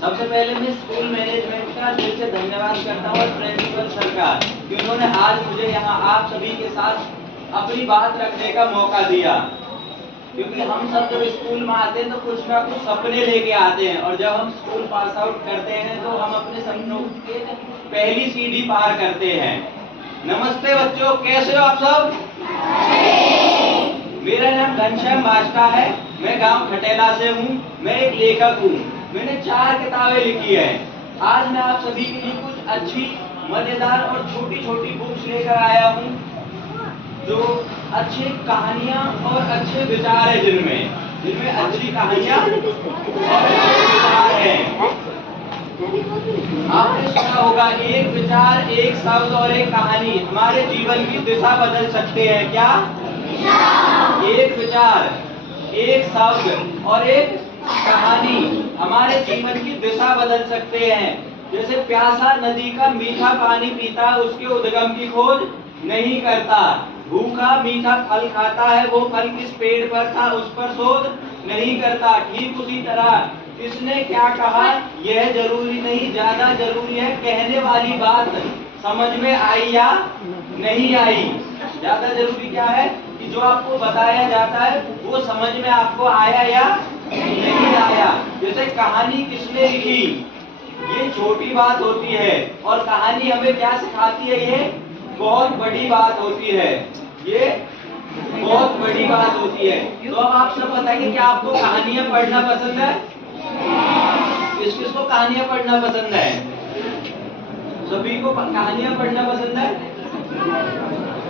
सबसे पहले मैं स्कूल मैनेजमेंट का दिल से धन्यवाद करता हूँ और प्रिंसिपल सर का कि उन्होंने आज मुझे यहाँ आप सभी के साथ अपनी बात रखने का मौका दिया। क्योंकि हम सब जब स्कूल में आते हैं तो कुछ ना कुछ सपने लेके आते हैं और जब हम स्कूल पास आउट करते हैं तो हम अपने सपनों के पहली सीढ़ी पार करते हैं। नमस्ते बच्चों, कैसे हो आप सब? मेरा नाम घनश्याम बाजटा है। मैं गांव खटेला से हूँ। मैं एक लेखक हूँ। मैंने 4 किताबें लिखी है। आज मैं आप सभी के लिए कुछ अच्छी, मजेदार और छोटी छोटी बुक्स लेकर आया हूँ जो अच्छी कहानियाँ और अच्छे विचार है, जिनमें अच्छी कहानियाँ और अच्छे विचार हैं। आपने सुना होगा, एक विचार, एक शब्द और एक कहानी हमारे जीवन की दिशा बदल सकते हैं। क्या? एक विचार, एक शब्द और एक कहानी हमारे जीवन की दिशा बदल सकते हैं। जैसे प्यासा नदी का मीठा पानी पीता, उसके उद्गम की खोज नहीं करता। भूखा मीठा फल खाता है, वो फल किस पेड़ पर था उस पर शोध नहीं करता। ठीक उसी तरह किसने क्या कहा यह जरूरी नहीं, ज्यादा जरूरी है कहने वाली बात समझ में आई या नहीं आई। ज्यादा जरूरी क्या है कि जो आपको बताया जाता है वो समझ में आपको आया या नहीं आया। जैसे कहानी किसने लिखी, ये छोटी बात होती है और कहानी हमें क्या सिखाती है, ये बहुत बड़ी बात होती है। ये बहुत बड़ी बात होती है। तो अब आप सब बताइए, क्या आपको कहानियां पढ़ना पसंद है? किस किस को कहानियां पढ़ना पसंद है? सभी को कहानियां पढ़ना पसंद है?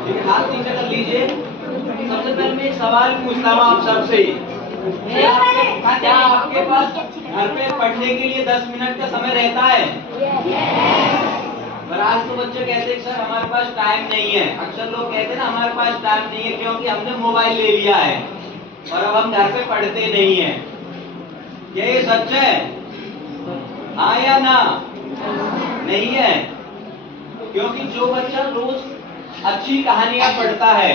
ठीक है, हाथ नीचे कर लीजिए। सबसे पहले मैं एक सवाल पूछता हूँ आप सबसे। क्या आपके पास घर पे पढ़ने के लिए 10 मिनट का समय रहता है? पर आज तो बच्चे कहते हैं सर हमारे पास टाइम नहीं है। अक्सर लोग कहते हैं ना हमारे पास टाइम नहीं है क्योंकि हमने मोबाइल ले लिया है और अब हम घर पे पढ़ते नहीं है। क्या ये सच है? हाँ या ना? नहीं है। क्योंकि जो बच्चा रोज अच्छी कहानियां पढ़ता है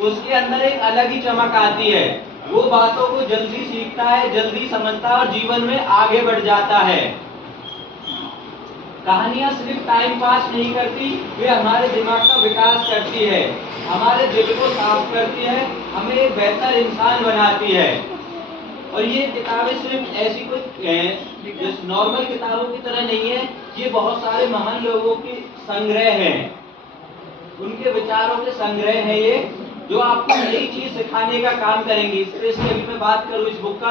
उसके अंदर एक अलग ही चमक आती है। वो बातों को जल्दी सीखता है, जल्दी समझता है और जीवन में आगे बढ़ जाता है। कहानियां सिर्फ टाइम पास नहीं करती, वे हमारे दिमाग का विकास करती है, हमारे दिल को साफ करती है, हमें एक बेहतर इंसान बनाती है। और ये किताबें सिर्फ ऐसी कोई नॉर्मल किताबों की तरह नहीं है। ये बहुत सारे महान लोगों के संग्रह हैं, उनके विचारों के संग्रह है ये, जो आपको नई चीज सिखाने का काम करेंगी। स्पेशली अभी मैं बात करूं इस बुक का,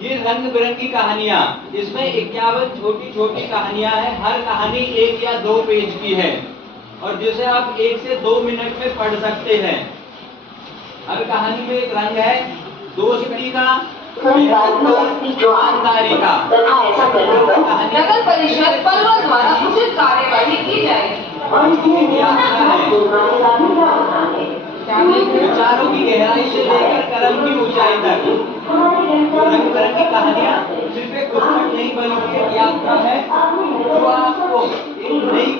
ये रंग बिरंगी कहानियां, इसमें 51 छोटी छोटी कहानियां हैं। हर कहानी 1 या 2 पेज की है और जिसे आप 1 से 2 मिनट में पढ़ सकते हैं। हर कहानी में एक रंग है, दोस्ती का, ईमानदारी का। नगर परिषद पलवल द्वारा उचित कार्यवाही की जाएगी। विचारों की गहराई से लेकर कर्म की ऊंचाई तक रंग बिरंगी कहानियां सिर्फ एक पुस्तक नहीं बल्कि एक यात्रा है जो आपको एक नई,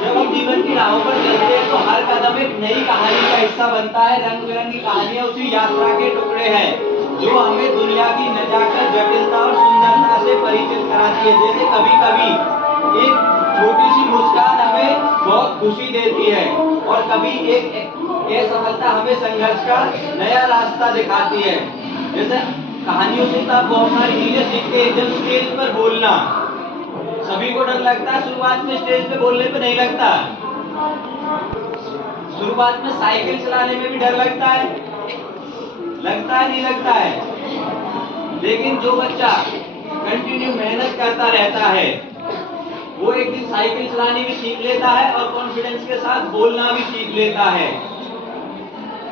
जब हम जीवन की राहों पर चलते हैं तो हर कदम एक नई कहानी का हिस्सा बनता है। रंग बिरंगी कहानियां उसी यात्रा के टुकड़े हैं जो हमें दुनिया की नजाकत, जटिलता और सुंदरता से परिचित कराती है। जैसे कभी कभी एक छोटी सी मुस्कान हमें बहुत खुशी देती है और कभी एक असफलता हमें संघर्ष का नया रास्ता दिखाती है। जैसे कहानियों से तो आप बहुत सारी चीजें सीखते हैं। जब स्टेज पर बोलना, सभी को डर लगता है शुरुआत में, स्टेज पे बोलने पे नहीं लगता। शुरुआत में साइकिल चलाने में भी डर लगता है, नहीं लगता है। लेकिन जो बच्चा कंटिन्यू मेहनत करता रहता है वो एक दिन साइकिल चलानी भी सीख लेता है और कॉन्फिडेंस के साथ बोलना भी सीख लेता है।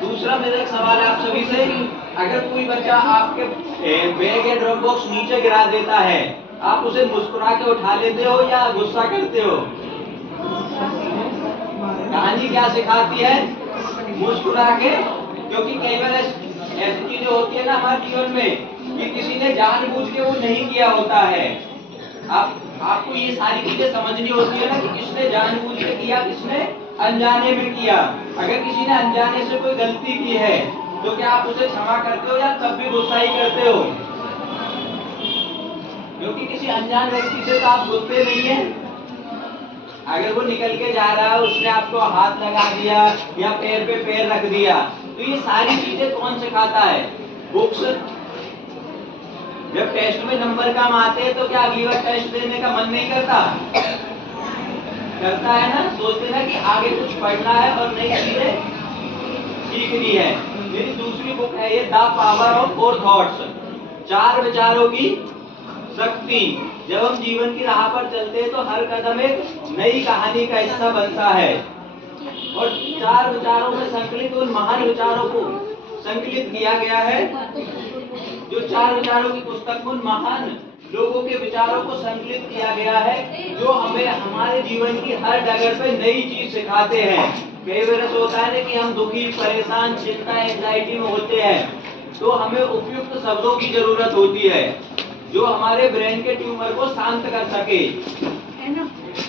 दूसरा मेरा एक सवाल है आप सभी से, अगर कोई बच्चा आपके बैग या ड्रॉप बॉक्स नीचे गिरा देता है, आप उसे मुस्कुरा के उठा लेते हो या गुस्सा करते हो? कहानी क्या सिखाती है? मुस्कुरा के। क्योंकि कई बार ऐसी चीजें होती है ना हमारे जीवन में कि किसी ने जानबूझ के वो नहीं किया होता है। आपको ये सारी चीजें समझनी होती है ना कि किसने जानबूझ के किया, किसने अनजाने में किया। अगर किसी ने अनजाने से कोई गलती की है तो क्या आप उसे क्षमा करते हो या तब भी गुस्सा ही करते हो? क्योंकि किसी अनजान व्यक्ति से तो आप बोलते नहीं है। अगर वो निकल के जा रहा है, उसने आपको हाथ लगा दिया या पैर पे पैर रख दिया, तो ये सारी चीजें कौन सिखाता है? बुक्स। जब टेस्ट में नंबर कम आते हैं तो क्या अगली बार टेस्ट देने का मन नहीं करता? करता है ना, सोचते ना कि आगे कुछ पढ़ना है और नई चीजें सीखनी है। मेरी दूसरी बुक है ये, द पावर ऑफ 4 थॉट्स, 4 विचारों की शक्ति। जब हम जीवन की राह पर चलते हैं तो हर कदम एक नई कहानी का हिस्सा बनता है, और 4 विचारों में संकलित उन महान विचारों को संकलित किया गया है। जो 4 विचारों की पुस्तक में उन महान लोगों के विचारों को संकलित किया गया है, जो हमें हमारे जीवन की हर डगर पे नई चीज सिखाते हैं। कई बार ऐसा होता है ना कि हम दुखी, परेशान, चिंता, एंजाइटी में होते हैं, तो हमें उपयुक्त शब्दों की जरूरत होती है जो हमारे ब्रेन के ट्यूमर को शांत कर सके।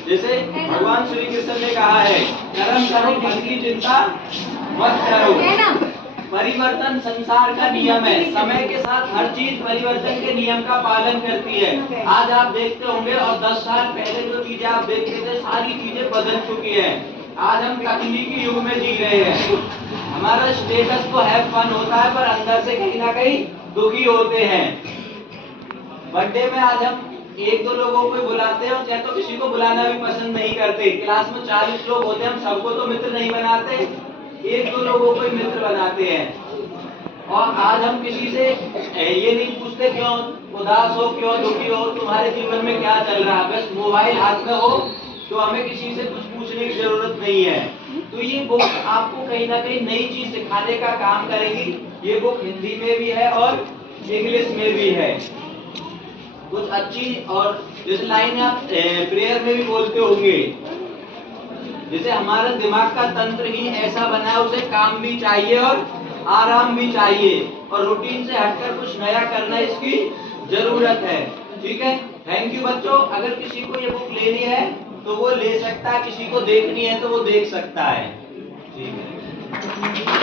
जैसे भगवान श्री कृष्ण ने कहा है, कर्म करो, फल की चिंता मत करो। परिवर्तन संसार का नियम है। समय के साथ हर चीज परिवर्तन के नियम का पालन करती है। आज आप देखते होंगे और 10 साल पहले जो चीजें आप देखते थे, सारी चीजें बदल चुकी है। आज हम तकनीकी युग में जी रहे हैं। हमारा स्टेटस तो हैव फन होता है, पर अंदर से कहीं ना कहीं दुखी होते हैं। बर्थडे में आज हम 1-2 लोगों को बुलाते हैं, और चाहे तो किसी को बुलाना भी पसंद नहीं करते। क्लास में 40 लोग होते हैं, हम सबको तो मित्र नहीं बनाते, 1-2 लोगों को ही मित्र बनाते हैं। और आज हम किसी से ये नहीं पूछते क्यों उदास हो, क्यों दुखी हो, तुम्हारे जीवन में क्या चल रहा है। बस मोबाइल हाथ में हो तो हमें किसी से कुछ पूछने की जरूरत नहीं है। तो ये बुक आपको कहीं ना कहीं नई चीज सिखाने का काम करेगी। ये बुक हिंदी में भी है और इंग्लिश में भी है। कुछ अच्छी और इस लाइन आप प्रेयर में भी बोलते होंगे। जैसे हमारा दिमाग का तंत्र ही ऐसा बना है, उसे काम भी चाहिए और आराम भी चाहिए, और रूटीन से हटकर कुछ नया करना इसकी जरूरत है। ठीक है, थैंक यू बच्चों। अगर किसी को ये बुक लेनी है तो वो ले सकता है, किसी को देखनी है तो वो देख सकता है। ठीक है।